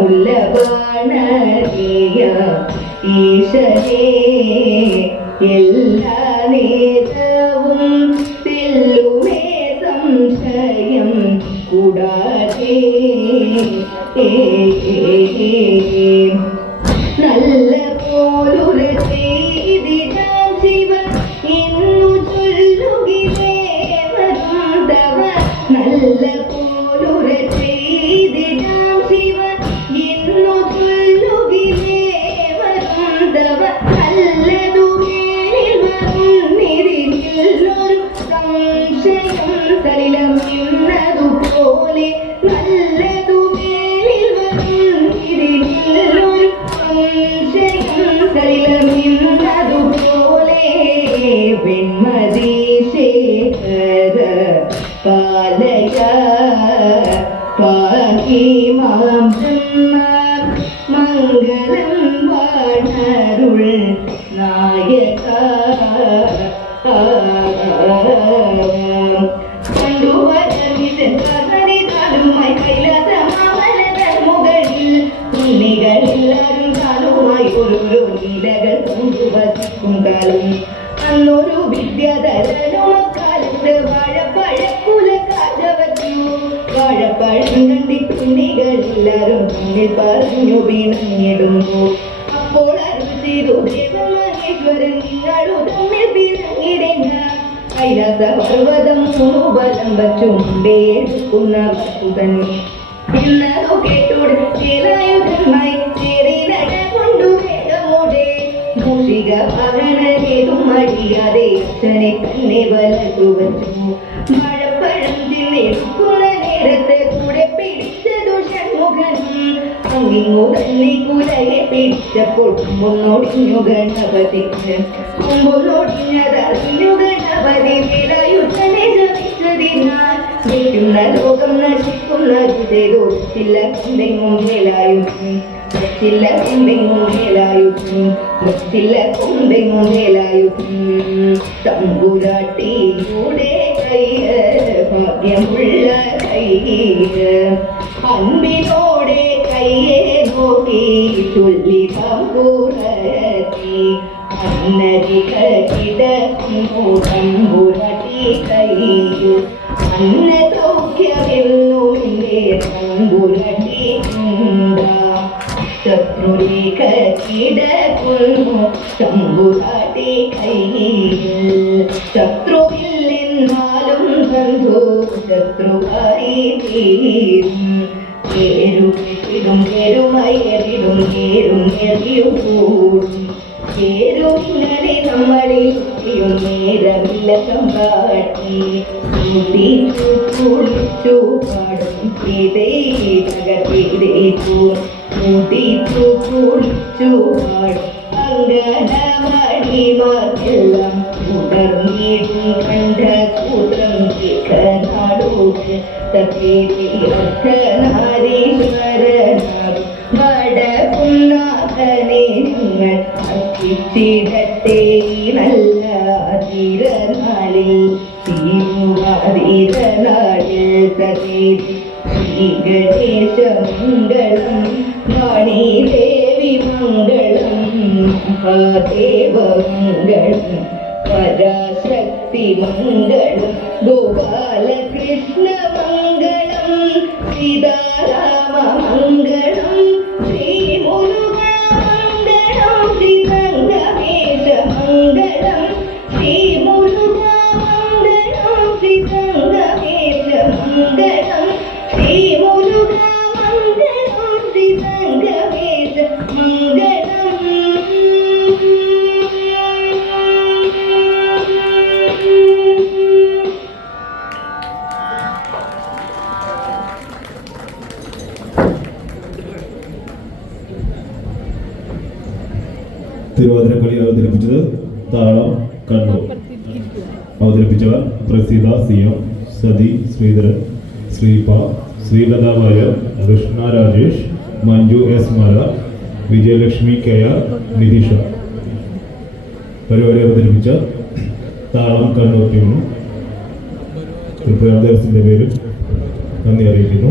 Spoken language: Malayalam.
മുല്ലവ ആദിശേഖര പാലയ പാഹി മാം ബ്രഹ്മ മംഗളം വാണരുൾ നായക കണ്ടുവരവിതാലുമായി കൈലാസമാമലകൾ മുകളിൽ ഉണ്ണികളെല്ലാരും കാലുമായി ഓരോരോ ലീലകൾ കൊണ്ടുവസിക്കും കാലം അന്നൊരു വിദ്യാധരനുമക്കാലത്ത് വാഴപ്പഴക്കുല കാജവച്ചു വാഴപ്പഴം കണ്ടിട്ടുണ്ണികളെല്ലാരും തമ്മിൽ പറഞ്ഞു പിണങ്ങിടുന്നു അപ്പോൾ അരുൾ ചെയ്തു ദേവമഹേശ്വരൻ നിങ്ങളു തമ്മിൽ പിണങ്ങിടേണ്ട കൈലാസ പർവ്വതം ബലം വച്ചുണ്ടേ എടുക്കുന്ന വസ്തു തന്നെ എന്നതു കേട്ടോട് ചേലായുധമായി ചേരി നടകൊണ്ടു വേഗമോടെ മൂഷിക വാഹനേതും മടിയാതെ അച്ഛനെ തന്നെ വലത്തു വച്ചു മഴപ്പഴം തിന്നെടുക്കുന്ന നേരത്തെ കൂടെ പിടിച്ചതു ഷൺമുഖൻ അങ്ങിങ്ങു തന്നെ കുലയെ പിടിച്ചപ്പോൾ മുന്നോടിഞ്ഞു ഗണപതിക്ക് മുമ്പൊന്നോടിഞ്ഞതറിഞ്ഞു ഗണപതി വേലായുധനെ ജപിച്ചതിനാൽ നിൽക്കുന്ന ലോകം നശിക്കുന്നത് ചെയ്തു ചില്ല കൊണ്ടെങ്ങും വേലായുധൻ ചില്ല കൊണ്ടെങ്ങും വേലായുധൻ ചില്ല കൊണ്ടെങ്ങും വേലായുധൻ തമ്പുരാട്ടിയുടെ കയ്യ ഭാഗ്യമുള്ള കയ്യ അൻപിനോടെ കയ്യെ നോക്കി ചൊല്ലി തമ്പുരത്തി അന്നരിക കിടക്കുന്നു തമ്പുരട്ടി കയ്യു അന്നതൗഖ്യമെന്നു നിന്റെ തമ്പുരട്ടി ശത്രുരേഖ കിടക്കുന്നു തമ്പുരാട്ടി കയ്യിൽ ശത്രുവില്ലെന്നാലും ബന്ധു ശത്രുവായി തീരും ഏറും ഏറുമയറിടും ഏറും എറിയും കൂടും ഏറുമിങ്ങനെ നമ്മളിൽ നേരമില്ല സമ്പാട്ടി കുളിച്ചു പാടും തകർത്തേക്കു കൂട്ടിച്ചു കുളിച്ചു പാടും അങ്കണമണിമാർക്കെല്ലാം ഉണർന്നിടും കണ്ട കൂത്രം നാടോട് അർദ്ധനാരീശ്വരനാകും വടകുന്നാഥനെ നിങ്ങൾ അർപ്പിച്ചിടട്ടെ നല്ല തിരനാളിൽ തിരുവാതിരനാളിൽ സതീതി ശ്രീ ഗണേശ മംഗളം വാണിദേവി മംഗളം മഹാദേവ മംഗളം പരാശക്തി മംഗളം ഗോപാലകൃഷ്ണ മംഗളം സീതാരാമ മംഗളം ശ്രീ മുരുക മംഗളം ശ്രീ സംഗമേശ മംഗളം ശ്രീ മുരുക മംഗളം ശ്രീ സംഗമേശ മംഗളം ശ്രീ മുരുക മംഗളം ശ്രീ സംഗമേശ മംഗളം. തിരുവാതിരക്കളി അവതരിപ്പിച്ചത് താളം കണ്ണൂർ. അവതരിപ്പിച്ചവർ പ്രസീത CM, സതി ശ്രീധരൻ, ശ്രീപ, ശ്രീലത വാര്യർ, കൃഷ്ണ രാജേഷ്, മഞ്ജു S മല, വിജയലക്ഷ്മി KR, നിതീഷ. പരിപാടി അവതരിപ്പിച്ച താളം കണ്ണൂർ ടീമിനും ദേവസ്ഥത്തിന്റെ പേരിൽ നന്ദി അറിയിക്കുന്നു.